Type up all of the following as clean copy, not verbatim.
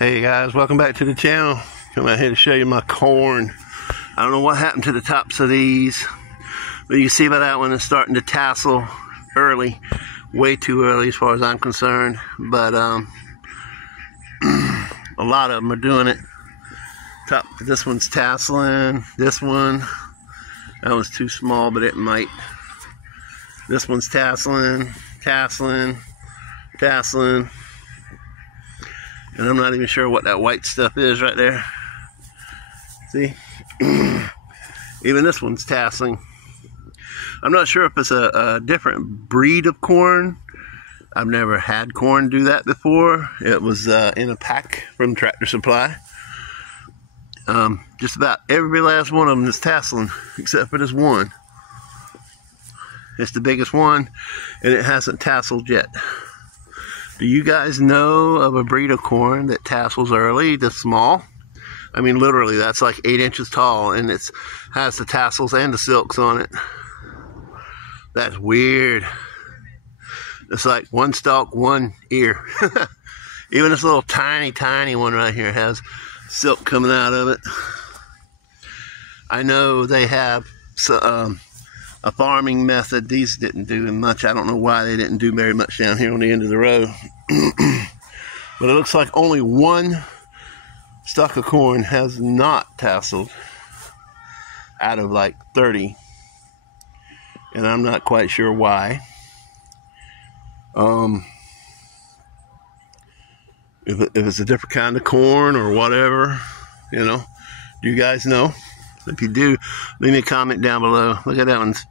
Hey guys, welcome back to the channel. Come out here to show you my corn. I don't know what happened to the tops of these, but you can see by that one it's starting to tassel early, way too early as far as I'm concerned. But a lot of them are doing it. This one's tasseling. This one, that one's too small, but it might. This one's tasseling, tasseling, tasseling. And I'm not even sure what that white stuff is right there. See? Even this one's tasseling. I'm not sure if it's a different breed of corn. I've never had corn do that before. It was in a pack from Tractor Supply. Just about every last one of them is tasseling, except for this one. It's the biggest one, and it hasn't tasseled yet. Do you guys know of a breed of corn that tassels early, this small? I mean, literally, that's like 8 inches tall, and it has the tassels and the silks on it. That's weird. It's like one stalk, one ear. Even this little tiny, tiny one right here has silk coming out of it. I know they have a farming method. These didn't do much. I don't know why they didn't do very much down here on the end of the row. But it looks like only one stalk of corn has not tasseled out of like 30. And I'm not quite sure why. If it's a different kind of corn or whatever, you know, do you guys know? If you do, leave me a comment down below. Look at that one's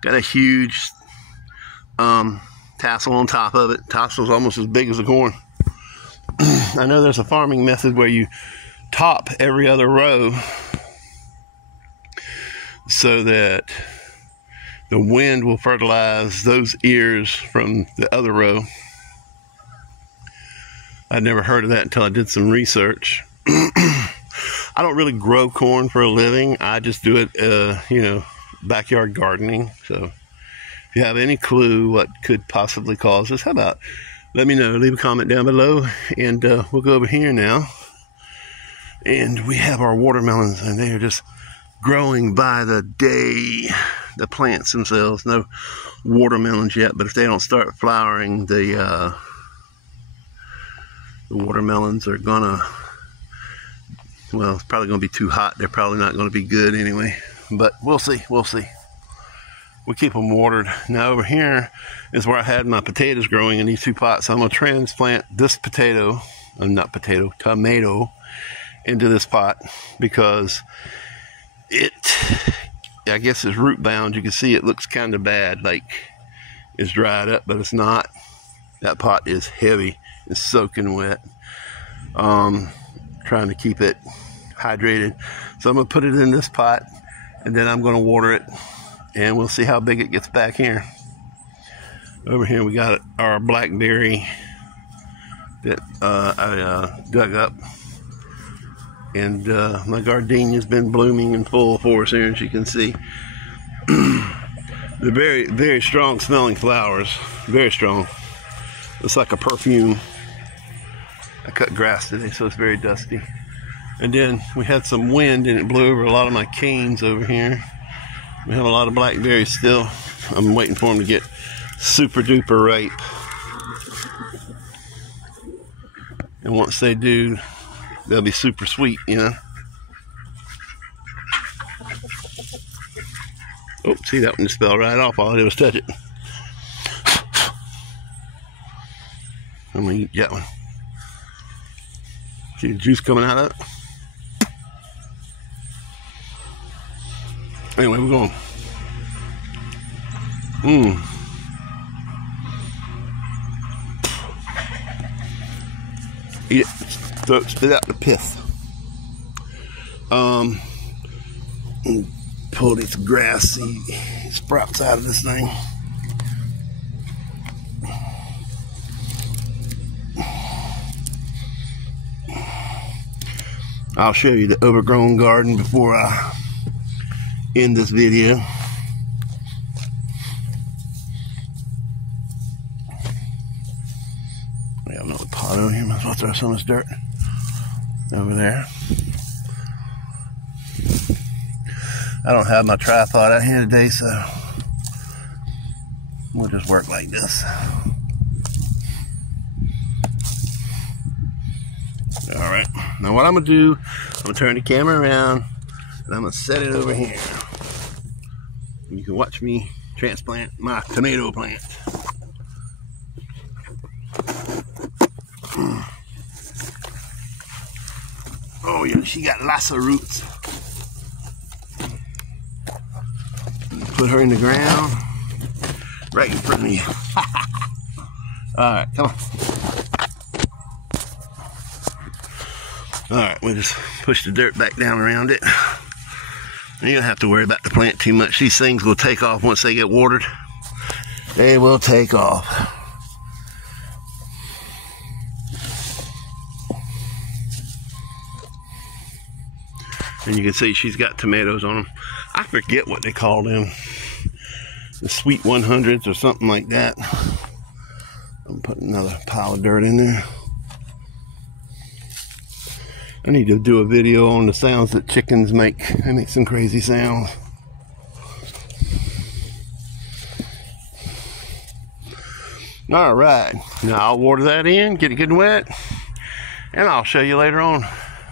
got a huge tassel on top of it. Tassel's almost as big as the corn. I know there's a farming method where you top every other row so that the wind will fertilize those ears from the other row. I'd never heard of that until I did some research. I don't really grow corn for a living. I just do it, you know, backyard gardening. So if you have any clue what could possibly cause this, how about let me know. Leave a comment down below, and we'll go over here now. And we have our watermelons, and they are just growing by the day. The plants themselves, no watermelons yet, but if they don't start flowering, the watermelons are gonna, well, it's probably gonna be too hot. They're probably not gonna be good anyway, but we'll see, we'll see. We keep them watered. Now over here is where I had my potatoes growing in these two pots. I'm gonna transplant this potato, tomato, into this pot because it, I guess it's root bound. You can see it looks kind of bad, like it's dried up, but it's not. That pot is heavy. It's soaking wet. Trying to keep it hydrated. So I'm gonna put it in this pot, and then I'm gonna water it, and we'll see how big it gets back here. Over here we got our blackberry that I dug up. And my gardenia's been blooming in full force here, as you can see. They're very, very strong smelling flowers. Very strong. It's like a perfume. I cut grass today, so it's very dusty. And then we had some wind, and it blew over a lot of my canes over here. We have a lot of blackberries still. I'm waiting for them to get super duper ripe. And once they do, they'll be super sweet, you know. Oh, see, that one just fell right off. All I did was touch it. I'm gonna eat that one. See the juice coming out of it? Anyway, we're going. Eat it. Spit out the pith. Pull these grassy sprouts out of this thing. I'll show you the overgrown garden before I end this video. We have another pot over here. Might as well throw some of this dirt. over there. I don't have my tripod out here today, so we'll just work like this. Alright, now what I'm going to do, I'm going to turn the camera around and I'm going to set it over here. You can watch me transplant my tomato plant. Oh yeah, she got lots of roots. Put her in the ground right in front of you. Alright, come on. Alright, we'll just push the dirt back down around it. You don't have to worry about the plant too much. These things will take off once they get watered. They will take off. And you can see she's got tomatoes on them. I forget what they call them. The sweet 100s or something like that. I'm putting another pile of dirt in there. I need to do a video on the sounds that chickens make. They make some crazy sounds. Alright, now I'll water that in, get it good and wet, and I'll show you later on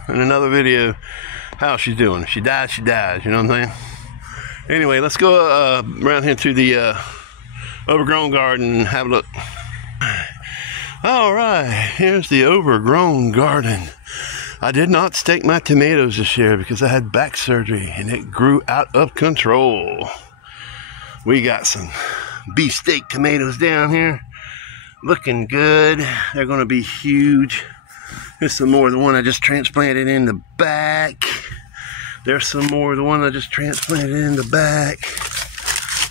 in another video how she's doing. If she dies, she dies, you know what I'm saying? Anyway, let's go around here to the overgrown garden and have a look. Alright, here's the overgrown garden. I did not stake my tomatoes this year because I had back surgery and it grew out of control. We got some beefsteak tomatoes down here. Looking good. They're going to be huge. Here's some more of the one I just transplanted in the back. There's some more of the one I just transplanted in the back.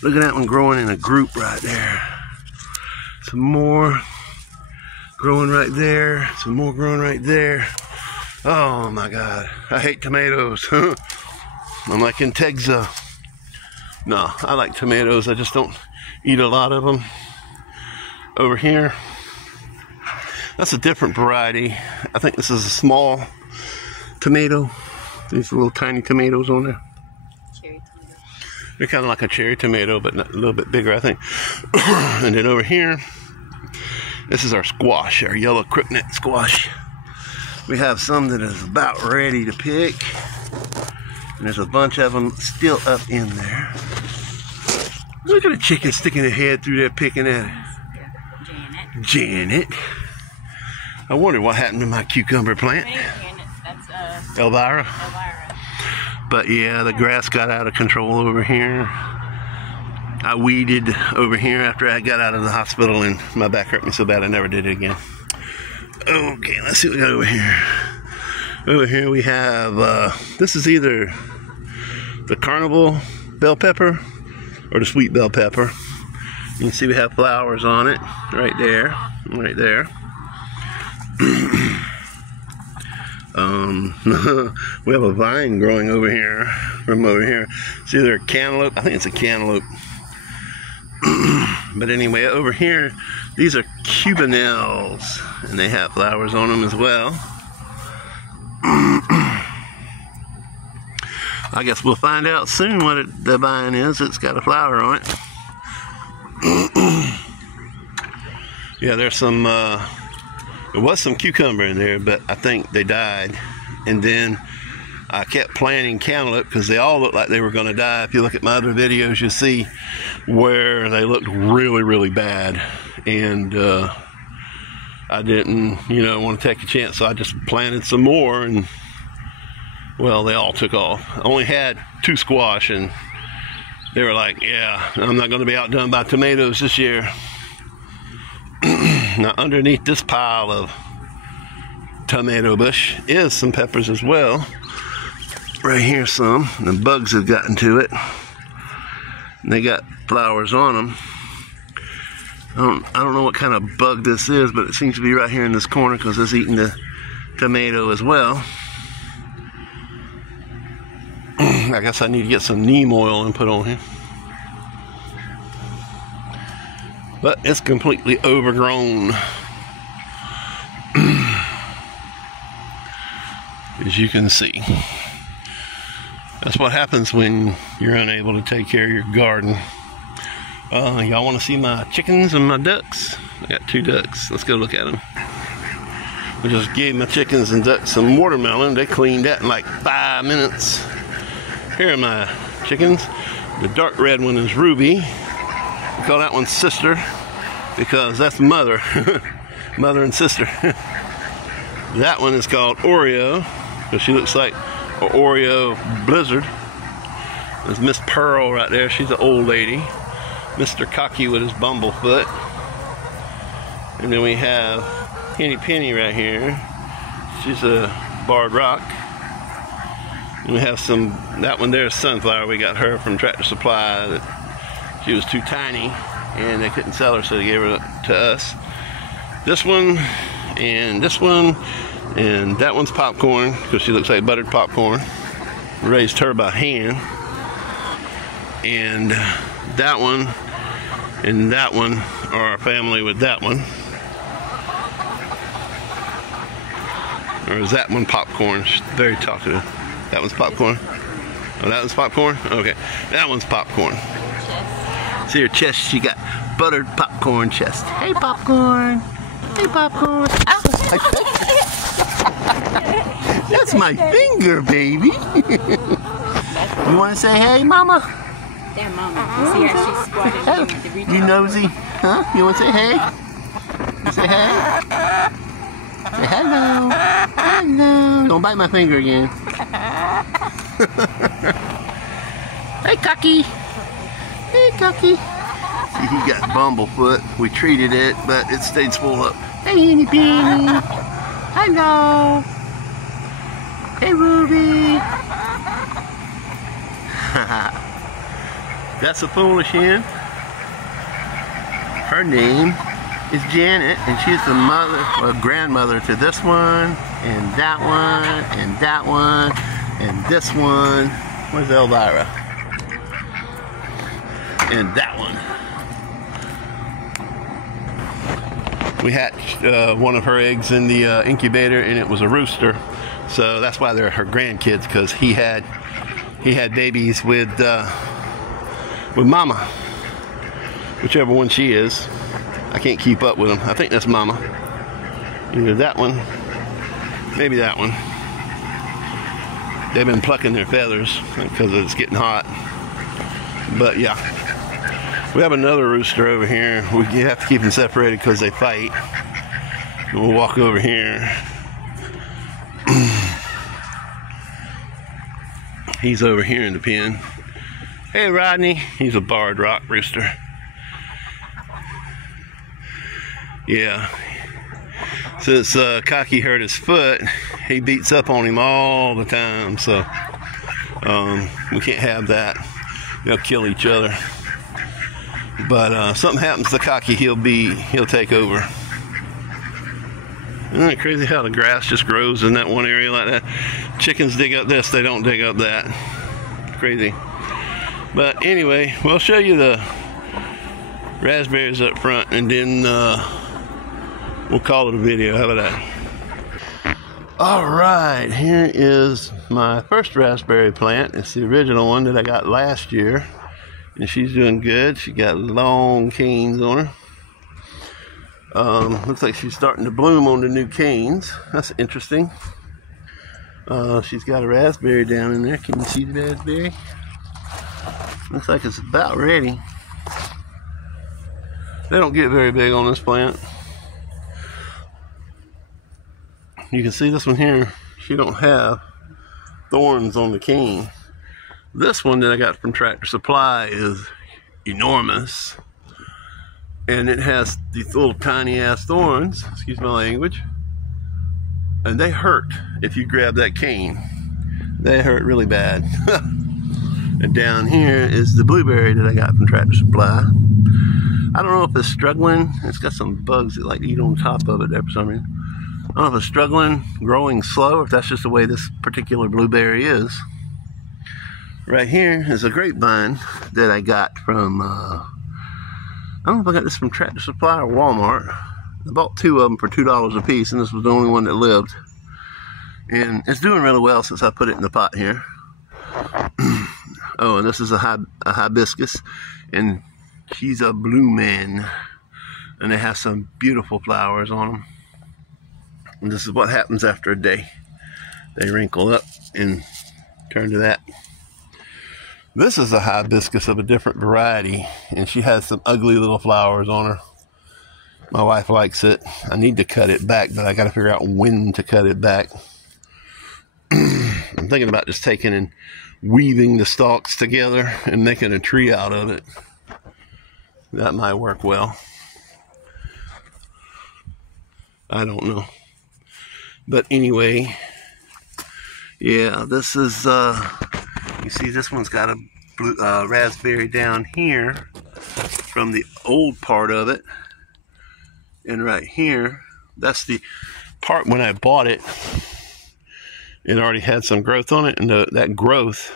Look at that one growing in a group right there. Some more growing right there. Some more growing right there. Oh my God, I hate tomatoes. I'm like in Texas. No, I like tomatoes. I just don't eat a lot of them. Over here, that's a different variety. I think this is a small tomato. These little tiny tomatoes on there. Cherry tomato. They're kind of like a cherry tomato, but a little bit bigger, I think. And then over here, this is our squash, our yellow crookneck squash. We have some that is about ready to pick. And there's a bunch of them still up in there. Look at the chicken sticking their head through there picking at it. Janet. I wondered what happened to my cucumber plant. That's Elvira. Elvira. But yeah, the grass got out of control over here. I weeded over here after I got out of the hospital and my back hurt me so bad I never did it again. Okay, let's see what we got over here. Over here we have, this is either the carnival bell pepper or the sweet bell pepper. You can see we have flowers on it, right there, right there. We have a vine growing over here, from over here. It's either a cantaloupe, I think it's a cantaloupe. But anyway, over here, these are cubanelles, and they have flowers on them as well. I guess we'll find out soon what the vine is. It's got a flower on it. Yeah, there's some, there was some cucumber in there, but I think they died. And then I kept planting cantaloupe because they all looked like they were going to die. If you look at my other videos, you'll see where they looked really, really bad. And I didn't, want to take a chance, so I just planted some more, and well, they all took off. I only had 2 squash, and they were like, yeah, I'm not going to be outdone by tomatoes this year. Now, underneath this pile of tomato bush is some peppers as well. Right here some. The bugs have gotten to it. And they got flowers on them. I don't know what kind of bug this is, but it seems to be right here in this corner because it's eating the tomato as well. I guess I need to get some neem oil and put on here. But it's completely overgrown. as you can see. That's what happens when you're unable to take care of your garden. Y'all want to see my chickens and my ducks? I got 2 ducks. Let's go look at them. I just gave my chickens and ducks some watermelon. They cleaned that in like 5 minutes. Here are my chickens. The dark red one is Ruby. We call that one Sister because that's mother. Mother and sister. That one is called Oreo because she looks like an Oreo blizzard. There's Miss Pearl right there. She's an old lady. Mr. Cocky with his bumblefoot. And then we have Henny Penny right here. She's a barred rock. And we have that one there is Sunflower. We got her from Tractor Supply. She was too tiny and they couldn't sell her, so they gave her to us. This one and this one and that one's Popcorn because she looks like buttered popcorn. Raised her by hand. And that one and that one are a family with that one. Or is that one Popcorn? She's very talkative. That one's Popcorn. Oh, that one's Popcorn? Okay. That one's Popcorn. See her chest? She got buttered popcorn chest. Hey, Popcorn. Hey, Popcorn. That's my finger, baby. You want to say hey, Mama? There, Mama. You see how she's squatted Hey, to reach you out. nosy? Huh? You want to say hey? You say hey? Say hello. Hello. Don't bite my finger again. Hey, Cocky. Hey, Cocky. See, he got bumblefoot. We treated it, but it stayed swole up. Hey, Henny Penny. Hello. Hey, Ruby. That's a foolish hen. Her name is Janet, and she's the mother or grandmother to this one, and that one, and that one, and this one. Where's Elvira? And that one. We hatched one of her eggs in the incubator, and it was a rooster. So that's why they're her grandkids, because he had babies with Mama, whichever one she is. I can't keep up with them. I think that's Mama. Either that one, maybe that one. They've been plucking their feathers because it's getting hot. But yeah, we have another rooster over here. We have to keep them separated because they fight. And we'll walk over here. He's over here in the pen. Hey, Rodney. He's a barred rock rooster. Yeah. Since Cocky hurt his foot, he beats up on him all the time. So we can't have that. They'll kill each other. But something happens to Cocky, he'll take over. Isn't it crazy how the grass just grows in that one area like that? Chickens dig up this, they don't dig up that. Crazy. But anyway, we'll show you the raspberries up front, and then we'll call it a video. How about that? Alright, here is my first raspberry plant. It's the original one that I got last year. And she's doing good. She got long canes on her. Looks like she's starting to bloom on the new canes. That's interesting. She's got a raspberry down in there. Can you see the raspberry? Looks like it's about ready. They don't get very big on this plant. You can see this one here. She don't have thorns on the cane. This one that I got from Tractor Supply is enormous. And it has these little tiny ass thorns, excuse my language. And they hurt if you grab that cane. They hurt really bad. And down here is the blueberry that I got from Tractor Supply. I don't know if it's struggling. It's got some bugs that like eat on top of it there for some reason. I don't know if it's struggling, growing slow, or if that's just the way this particular blueberry is. Right here is a grapevine that I got from, I don't know if I got this from Tractor Supply or Walmart. I bought 2 of them for $2 a piece, and this was the only one that lived. And it's doing really well since I put it in the pot here. Oh, and this is a hibiscus, and she's a blue man, and they have some beautiful flowers on them. And this is what happens after a day. They wrinkle up and turn to that. This is a hibiscus of a different variety, and she has some ugly little flowers on her. My wife likes it. I need to cut it back, but I got to figure out when to cut it back. I'm thinking about just taking and weaving the stalks together and making a tree out of it. That might work well. I don't know. But anyway, yeah, this is, you see this one's got a blue, raspberry down here from the old part of it. And right here, that's the part when I bought it. It already had some growth on it, and that growth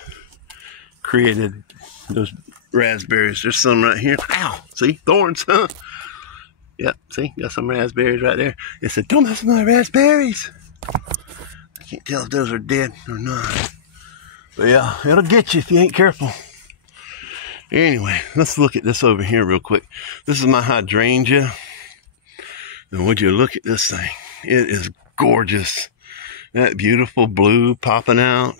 created those raspberries. There's some right here. Ow! See? Thorns, huh? Yep, see? Got some raspberries right there. It said, don't mess with my raspberries. I can't tell if those are dead or not. But yeah, it'll get you if you ain't careful. Anyway, let's look at this over here real quick. This is my hydrangea. And would you look at this thing? It is gorgeous. That beautiful blue popping out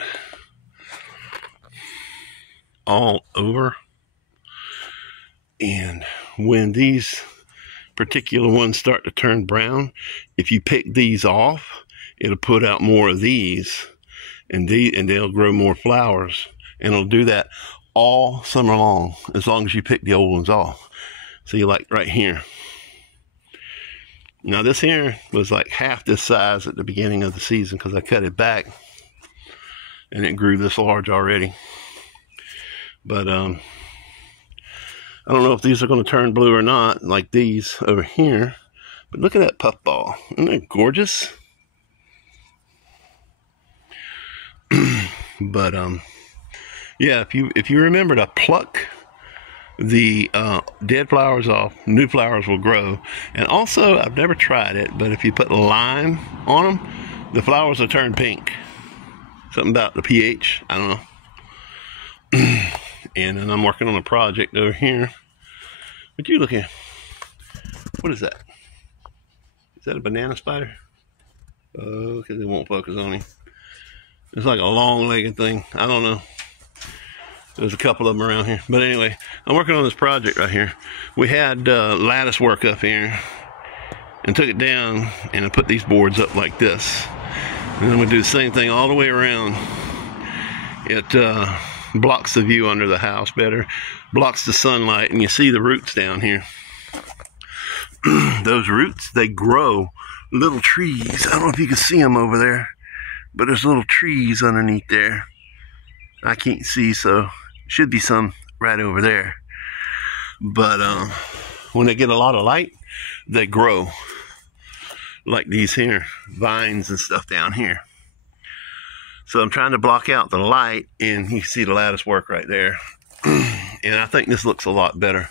all over. And when these particular ones start to turn brown, if you pick these off, it'll put out more of these, and they'll grow more flowers. And it'll do that all summer long, as long as you pick the old ones off. See, like right here. Now this here was like half this size at the beginning of the season because I cut it back and it grew this large already. But I don't know if these are going to turn blue or not, like these over here. But look at that puffball. Isn't that gorgeous? But yeah, if you remember to pluck the dead flowers off, new flowers will grow. And also, I've never tried it, but if you put lime on them, the flowers will turn pink. Something about the pH, I don't know. And then I'm working on a project over here. What you looking at? What is that? Is that a banana spider? Oh, because it won't focus on him. It's like a long-legged thing. I don't know. There's a couple of them around here. But anyway, I'm working on this project right here. We had lattice work up here and took it down, and I put these boards up like this. And then we do the same thing all the way around. It blocks the view under the house better, blocks the sunlight, and you see the roots down here. Those roots, they grow little trees. I don't know if you can see them over there, but there's little trees underneath there. I can't see, so should be some right over there. But when they get a lot of light, they grow like these here vines and stuff down here. So I'm trying to block out the light, and you can see the lattice work right there. And I think this looks a lot better.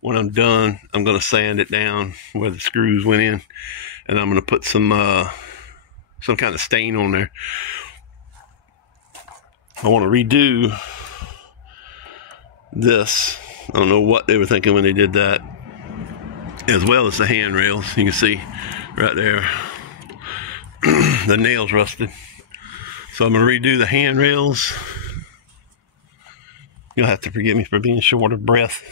When I'm done, I'm going to sand it down where the screws went in, and I'm going to put some kind of stain on there. I want to redo this. I don't know what they were thinking when they did that, as well as the handrails. You can see right there the nails rusted. So I'm going to redo the handrails. You'll have to forgive me for being short of breath.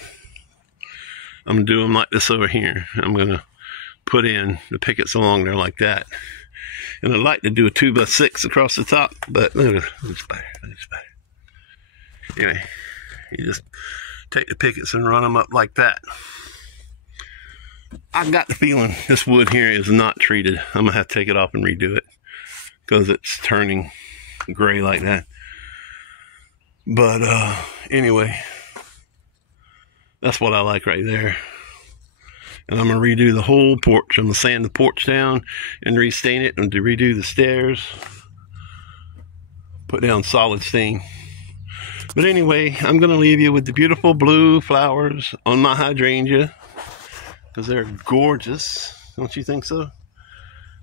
I'm going to do them like this over here. I'm going to put in the pickets along there like that. And I'd like to do a 2x6 across the top, but look at the spider. Look at the spider. Anyway, you just take the pickets and run them up like that. I've got the feeling this wood here is not treated. I'm going to have to take it off and redo it because it's turning gray like that. But anyway, that's what I like right there. And I'm going to redo the whole porch. I'm going to sand the porch down and restain it, and to redo the stairs. Put down solid stain. But anyway, I'm going to leave you with the beautiful blue flowers on my hydrangea, because they're gorgeous. Don't you think so?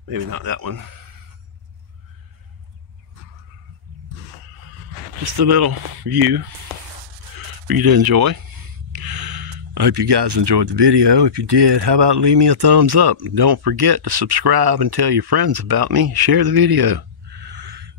Maybe not that one. Just a little view for you to enjoy. I hope you guys enjoyed the video. If you did, how about leave me a thumbs up? Don't forget to subscribe and tell your friends about me. Share the video.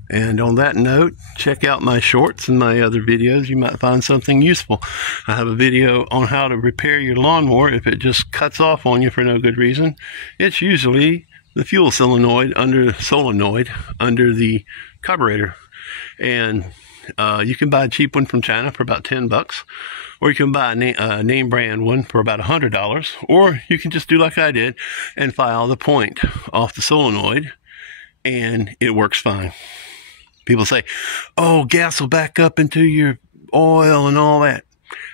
And on that note, check out my shorts and my other videos. You might find something useful. I have a video on how to repair your lawnmower if it just cuts off on you for no good reason. It's usually the fuel solenoid under the carburetor. And you can buy a cheap one from China for about 10 bucks. Or you can buy a name brand one for about $100. Or you can just do like I did and file the point off the solenoid. And it works fine. People say, oh, gas will back up into your oil and all that.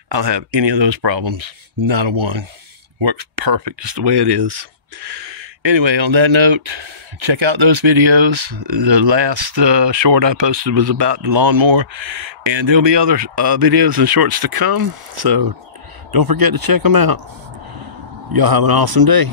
I don't have any of those problems. Not a one. Works perfect just the way it is. Anyway, on that note, check out those videos. The last short I posted was about the lawnmower, and there'll be other videos and shorts to come, so don't forget to check them out. Y'all have an awesome day.